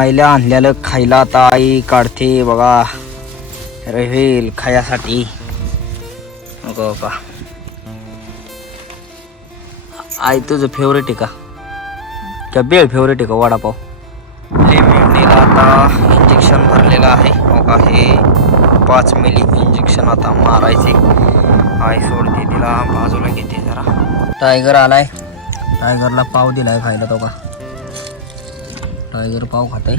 आईला आणल्याला खायला आता आई काढते बघा रेल खायासाठी. नको का आई तुझं फेवरेट आहे का बेळ फेवरेट आहे का वडापाव? हे मेंढीला आता इंजेक्शन भरलेलं आहे बघा. हे 5 मिली इंजेक्शन आता मारायचे. आई सोडते तिला बाजूला घेते जरा. टायगर आलाय, टायगरला पाव दिलाय खायला तो का. टायगर पाव खाताय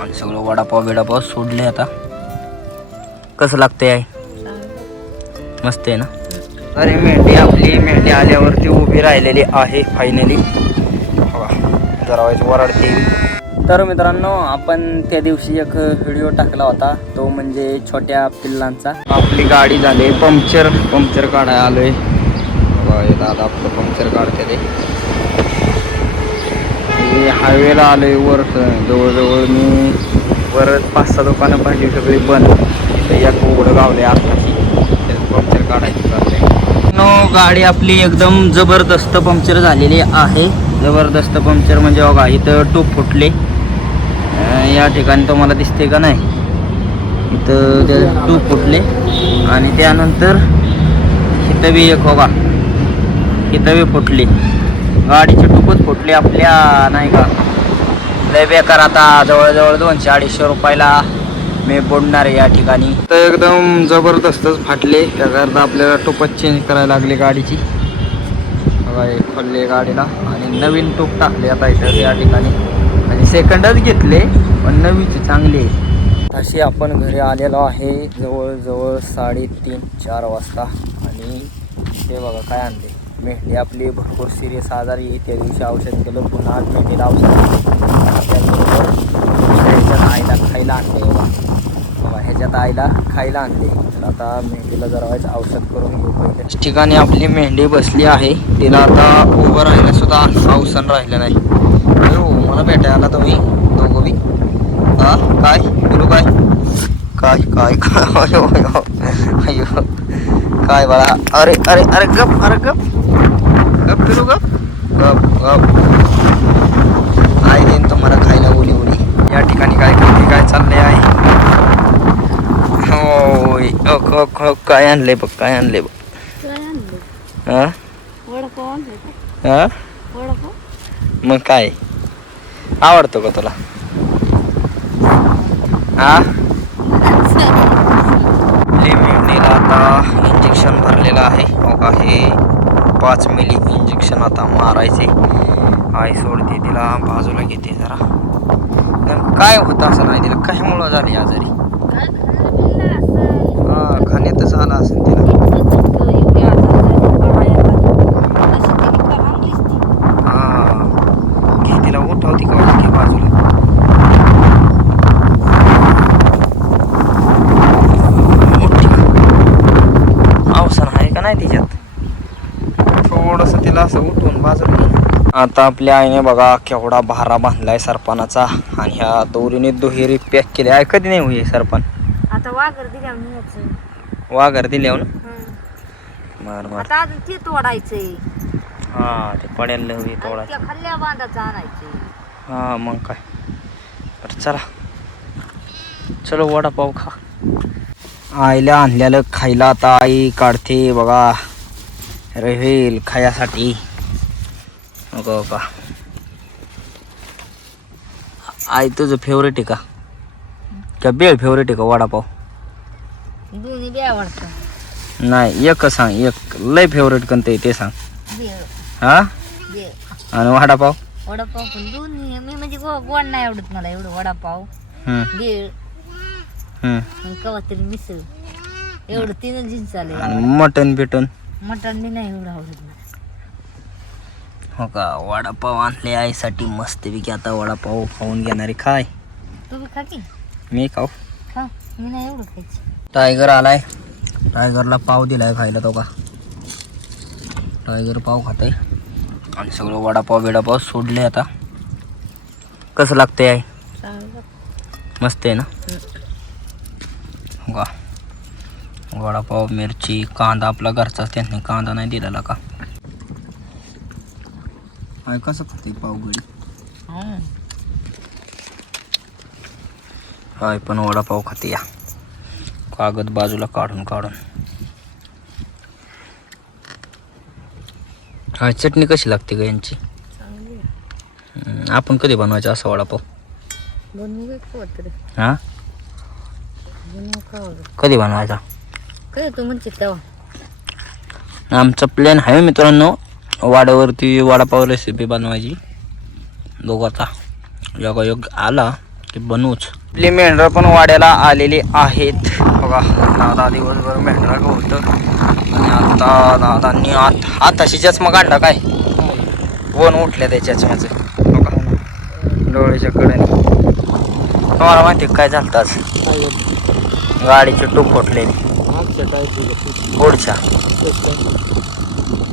आणि सगळं वडापाव बिडापाव सोडले आता. कसं लागतंय आई? मस्त आहे ना. अरे मेंढी आल्यावरती उभी राहिलेली आहे फायनली. जरा वरडते. तर मित्रांनो आपण त्या दिवशी एक व्हिडिओ टाकला होता, तो म्हणजे छोट्या पिल्लांचा. आपली गाडी झाली पंक्चर काढायला आलोय. दादा आपलं पंक्चर काढते ते. हायवेला आलोय वर जवळजवळ मी वर 5-6 दुकानं पाहिली सगळी बंद. एक उघडं गावले आताची पंक्चर काढायची करते. गाडी आपली एकदम जबरदस्त पंक्चर झालेली आहे. जबरदस्त पंक्चर म्हणजे बघा इथं टूप फुटले. या ठिकाणी तुम्हाला दिसते का नाही, इथं ते टूप फुटले. आणि त्यानंतर इथं बी एक बघा, इथं बी फुटली. गाडीचे टूपच फुटले आपल्या नाही का. लय बेकार. आता जवळजवळ 200-250 रुपयाला मी बोलणार आहे या ठिकाणी. तर एकदम जबरदस्तच फाटले. त्याकरता आपल्याला टूपच चेंज करायला लागली गाडीची. बघा खोलले गाडीला आणि नवीन टूप टाकले आता इथं या ठिकाणी. आणि सेकंडच घेतले पण नवीची चांगली आहे. अशी आपण घरी आलेलो आहे जवळजवळ 3:30-4 वाजता. आणि ते बघा काय आणले. मेंढी आपली भरपूर सिरियस आजारी आहे. त्या दिवशी औषध केलं, पुन्हा आज मेंढीला औषध. त्याचबरोबर ह्याच्यात आईला खायला आणले बघा. ह्याच्यात आईला खायला आणले. तर आता मेंढीला जरा औषध करून घेऊ पहिले. ठिकाणी आपली मेंढी बसली आहे. तिला आता उभं राहिलं सुद्धा अवसर राहिलं नाही. हो मला भेटायला तुम्ही दोघं बी. काय बोलू काय काय काय काय अयो काय बाळा. अरे अरे अरे गप, अरे गप गप पिलू गप गप गप. आई देईन तुम्हाला खायला ओली ओली. या ठिकाणी काय करते, काय चाललंय आहे. होय काय आणलंय बघ, काय आणलंय बघ. मग काय आवडतो का तुला? मेंढीला आता इंजेक्शन भरलेलं आहे बघा. हे 5 मिली इंजेक्शन आता मारायचे. आई सोडते तिला बाजूला घेते जरा. काय होतं असं नाही तिला, कशामुळं झाली आजारी? खाण्यातच आला असेल तिला. घे तिला उठवती का घे बाजूला. अवसर आहे का नाही तिच्यात, थोडस तिला असं उठवून बाजूला. आता आपल्या आईने बघा केवढा भारा बांधलाय सरपणाचा. आणि ह्या दोरीने दुहेरी पॅक केले आहे. कधी नाही होई सरपण आता वाघर दिल्यावर बर बर. आता अजून ते तोडायचंय. ते पडेल हवी तोडा. खाल्ल्या बांधाचं आणायचे. मग काय. तर चला चलो वडापाव खा. आईला आणल्याला खायला आता आई काढते बघा रेल खायासाठी. नको का आई तुझं फेवरेट आहे का बेळ फेवरेट आहे का वडापाव? दोन्ही बी आवडतं. नाही एक सांग, एक लय फेवरेट कोणतं आहे ते सांग. बेळ. आणि वडापाव? वडापाव पण दोन्ही. मी म्हणजे गोड नाही आवडत मला एवढं. वडापाव, बेळ, कवा तरी मिसळ, एवढं 3 जीन्स आले. मटन बिटन? मटन मी नाही एवढं आवडत. हो का. वडापाव आणले आईसाठी मस्तपैकी. आता वडापाव खाऊन घेणारे. काय तू बी खा की. मी खाऊ? खा, मी नाही एवढं खायची. टायगर आलाय, टायगरला पाव दिलाय खायला तो का. टायगर पाव खाताय आणि सगळं वडापाव बिडापाव सोडले आता. कसं लागतंय आई? मस्त आहे ना. वा वडापाव, मिरची, कांदा आपला घरचाच. त्यांनी कांदा नाही दिलेला का. कसं खाते पाव गडी? हाय पण वडापाव खाते या, कागद बाजूला काढून काढून. हा चटणी कशी लागते ग यांची? चांगली आपण कधी बनवायचं असं वडापाव? बनवू तरी हा बनवू का कधी बनवायचा? काय तू म्हणते तेव्हा. आमचा प्लॅन आहे मित्रांनो, वाड्यावरती वडापाव रेसिपी बनवायची. दोघाचा योगायोग आला की बनवूच. आपली मेंढरं पण वाड्याला आलेली आहेत बघा. 10 दिवसभर मेंढरा होतं आणि आता दादांनी आताशी चष्मा काढला काय वन उठल्या त्या चष्म्याचं बघा डोळ्याच्या कडेने. तुम्हाला माहिती काय झालं आज? गाडीची टूप फुटलेली पुढच्या,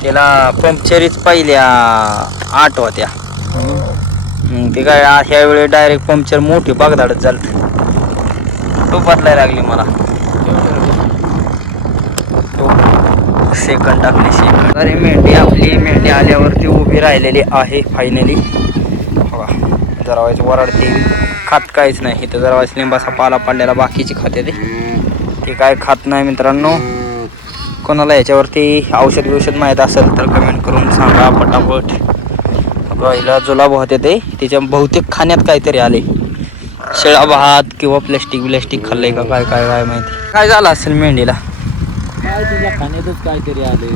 त्याला पंक्चरीच पहिल्या 8 होत्या. ते काय ह्या वेळी डायरेक्ट पंक्चर मोठी बागदाडच झालं. टूप बदलायला लागली मला. सेकंड टाकले सेकंड. अरे मेंढी आपली मेंढी आल्यावरती उभी राहिलेली आहे फायनली बघा. जरा वेळेस वरडते, खात काहीच नाही. इथं जरा वेळेस लिंबाचा पाला पडलेला बाकीची खाते ते काय खात नाही मित्रांनो. कोणाला याच्यावरती औषध माहीत असेल तर कमेंट करून सांगा पटापट. हिला जुलाब होते ते तिच्या बहुतेक खाण्यात काहीतरी आले, शिळा भात किंवा प्लॅस्टिक खाल्लंय का काय काय काय माहिती. काय झालं असेल मेंढीला? काय तुझ्या खाण्यातच काहीतरी आले,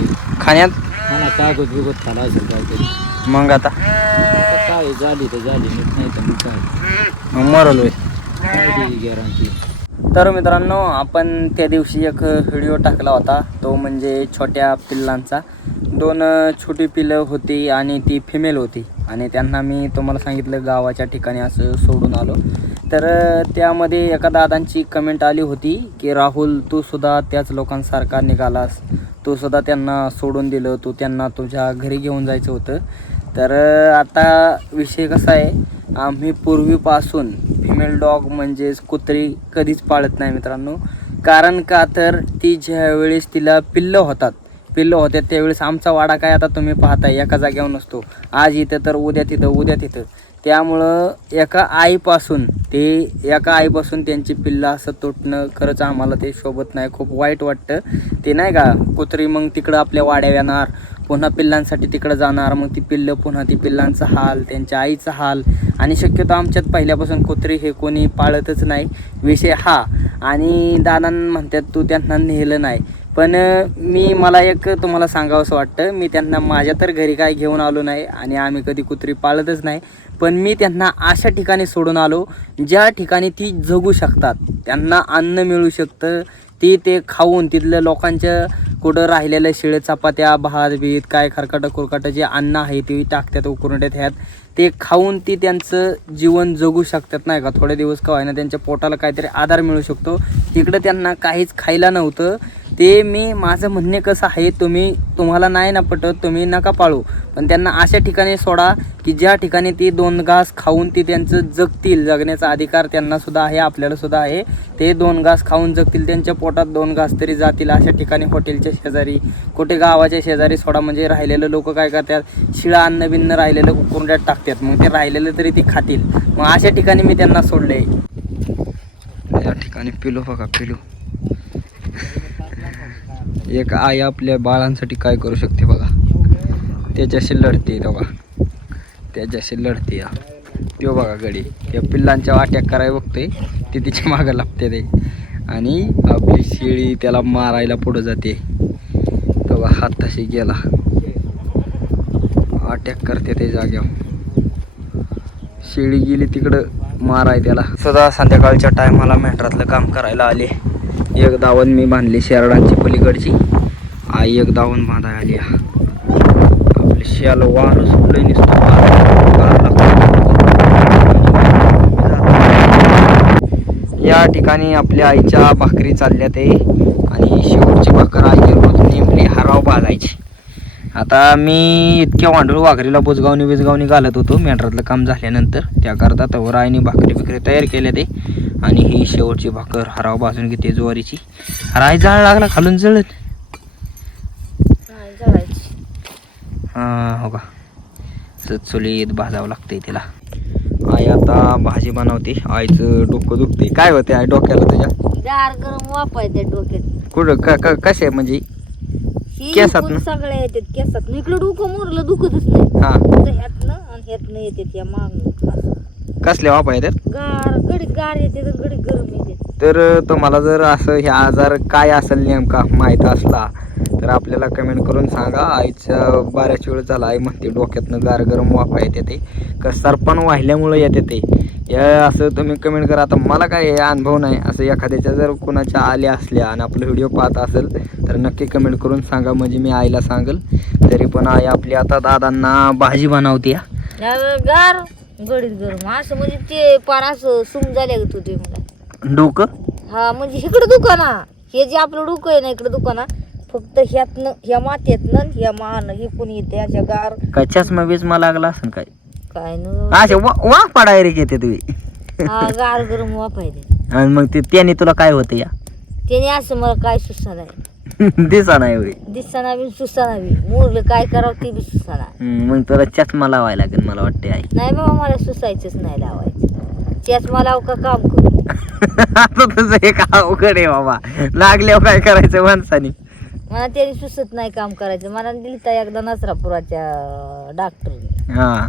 खाण्यात मला कागद बिगत खाला असेल काहीतरी. मग आता काय झाली तर झाली, नीट नाही तर मग काय मरल होय. काय त्याची गॅरंटी. तर मित्रांनो आपण त्या दिवशी एक व्हिडिओ टाकला होता, तो म्हणजे छोट्या पिल्लांचा. 2 छोटी पिल्लं होती आणि ती फिमेल होती आणि त्यांना मी तुम्हाला सांगितलं गावाच्या ठिकाणी असं सोडून आलो. तर त्यामध्ये एका दादांची कमेंट आली होती की राहुल तू सुद्धा त्याच लोकांसारखा निघालास, तू सुद्धा त्यांना सोडून दिलं, तू त्यांना तुझ्या घरी घेऊन जायचं होतं. तर आता विषय कसा आहे, आम्ही पूर्वीपासून फिमेल डॉग म्हणजेच कुत्री कधीच पाळत नाही मित्रांनो. कारण का तर ती ज्यावेळेस तिला पिल्लं होते त्यावेळेस आमचा वाडा काय आता तुम्ही पाहताय एका जागेवर नसतो, आज इथं तर उद्या तिथं. त्यामुळं एका आईपासून त्यांची पिल्लं असं तुटणं खरंच आम्हाला ते शोभत नाही, खूप वाईट वाटतं. ते नाही का कुत्री मग तिकडं आपल्या वाड्या येणार, पुन्हा पिल्लांसाठी तिकडं जाणार, मग ती पिल्लं पुन्हा ती पिल्लांचा हाल, त्यांच्या आईचा हाल. आणि शक्यतो आमच्यात पहिल्यापासून कुत्री हे कोणी पाळतच नाही विषय हा. आणि दादा म्हणतात तू त्यांना नेलं नाही, पण मला एक तुम्हाला सांगावं असं वाटतं, मी त्यांना माझ्या तर घरी काय घेऊन आलो नाही आणि आम्ही कधी कुत्री पाळतच नाही, पण मी त्यांना अशा ठिकाणी सोडून आलो ज्या ठिकाणी ती जगू शकतात, त्यांना अन्न मिळू शकतं, ते खाऊन तिथल्या लोकांच्या कुठं राहिलेल्या शिळे चपात्या भात बीत काय खरकाटं जे अन्न आहे ते टाकतात उकरंड्यात ह्यात, ते खाऊन ती त्यांचं जीवन जगू शकतात नाही का. थोडे दिवस का होईना त्यांच्या पोटाला काहीतरी आधार मिळू शकतो. तिकडं त्यांना काहीच खायला नव्हतं. ते माझं म्हणणे कसं आहे, तुम्हाला नाही ना पटत तुम्ही नका पाळू, पण त्यांना अशा ठिकाणी सोडा की ज्या ठिकाणी ती 2 घास खाऊन ती त्यांचं जगतील. जगण्याचा अधिकार त्यांना सुद्धा आहे, आपल्याला सुद्धा आहे. ते 2 घास खाऊन जगतील, त्यांच्या पोटात 2 घास तरी जातील. अशा ठिकाणी हॉटेलच्या शेजारी कुठे गावाच्या शेजारी सोडा, म्हणजे राहिलेलं लोक काय करतात, शिळा अन्न बिन्न राहिलेलं कोंड्यात टाकतात, मग ते राहिलेलं तरी ते खातील. मग अशा ठिकाणी मी त्यांना सोडले. या ठिकाणी पिलू बघा, पिलू एक आई आपल्या बाळांसाठी काय करू शकते बघा, त्याच्याशी लढते बघा, त्याच्याशी लढते. तो बघा गडी या पिल्लांच्या अटॅक करायला बघतोय, ती तिच्या मागं लागते ते आणि आपली शेळी त्याला मारायला पुढं जाते. तो हात तशी गेला, अटॅक करते ते जाग्यावर. शेळी गेली तिकडं माराय त्याला. सुद्धा संध्याकाळच्या टायमाला मेंढरातलं काम करायला आले. एक दावण मी बांधली शेरडांची पलीकडची, आई एक दावण बांधाय आली. आपले शेल वार सुटले नसतो, या ठिकाणी आपल्या आईच्या भाकरी चालल्या ते आणि शेवटची भाकर आई रोज नेमली हराव बाजायची. आता मी इतक्या वांडूळ वाघरीला बुजगावणी घालत होतो मेंढरातलं काम झाल्यानंतर, त्याकरता तवर आईने भाकरी तयार केल्या ते आणि ही शेवटची भाकर हराव भाजून घेते ज्वारीची. राय जाळ लागला खालून जळत. हा हो का, चुलीत भाजावं लागतंय तिला. आई आता भाजी बनवते. आईचं डोकं दुखते. काय होते आई डोक्याला तुझ्या? गार गरम वाफ आहे त्या डोक्यात. कुठं कसे आहे म्हणजे? ही केसात इकडून ना? सगळ्या येतात केसात. इकडं डोकं मोरलं दुखतच नाही. हा फक्त ह्यातनं आणि ह्यातनं येतात या मागून. कसल्या वापा येतात? गार घडीत गार येते तर घडीत गरम येते. तर तुम्हाला जर असं हे आजार काय असेल नेमका माहीत असला तर आपल्याला कमेंट करून सांगा. आईच्या बऱ्याच वेळ झाला आई म्हणते डोक्यातनं गार गरम वाफा येते ते का सरपण वाहिल्यामुळे येते ते. या असं तुम्ही कमेंट करा. आता मला काय हे अनुभव नाही. असं एखाद्याच्या जर कुणाच्या आल्या असल्या आणि आपलं व्हिडिओ पाहत असेल तर नक्की कमेंट करून सांगा म्हणजे मी आईला सांगेल. तरी पण आई आपली आता दादांना भाजी बनवते. गार घडीत गरम असं म्हणजे ते पार असं सुम झाल्या गत होते मला. डोकं हा म्हणजे इकडं दुकाना हे जे आपलं डोकं आहे ना इकडं दुकाना फक्त ह्यातनं ह्या मातीतनं ह्या मान हे कोणी येते अशा गार काय चष्मा बिस्मा लागला असेल काय? काय न असे वाफा डायरेक्ट येते तुम्ही. हा गार गरम वापायचे. आणि मग ते त्याने तुला काय होतं या? त्याने असं मला काय सुसा नाही दिसा नाही होय. दिसताना बी सुसाना बी मोरलं काय करावं ते बी सुसाना. मग तुला चष्मा लावायला लागेल मला वाटते आई. नाही बाबा मला सुसायचंच नाही लावायचं. त्याच मला का काम करू. आता तुझं एक अवघड आहे बाबा. लागल्यावर काय करायचं माणसाने? मला त्याने सुसत नाही काम करायचं. मला दिलता एकदा नसरापुराच्या डॉक्टरने. हा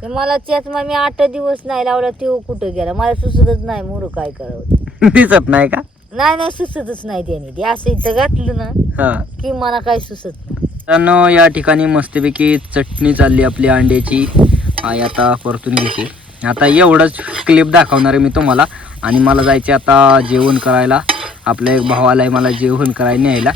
ते मला चष्मा मी 8 दिवस नाही लावला तो कुठं गेला. मला सुचतच नाही मोर काय करावं. दिसत नाही का? नाही सुचतच नाही त्याने. ते असं इथं घातलं ना हा की मला काय सुचत नाही. मित्रांनो या ठिकाणी मस्तपैकी चटणी चालली आपली अंड्याची. आई आता परतून घेते. आता एवढंच क्लिप दाखवणार आहे मी तुम्हाला. आणि मला जायचे आता जेवण करायला. आपल्या एक भावाला आहे मला जेवण करायला न्यायला.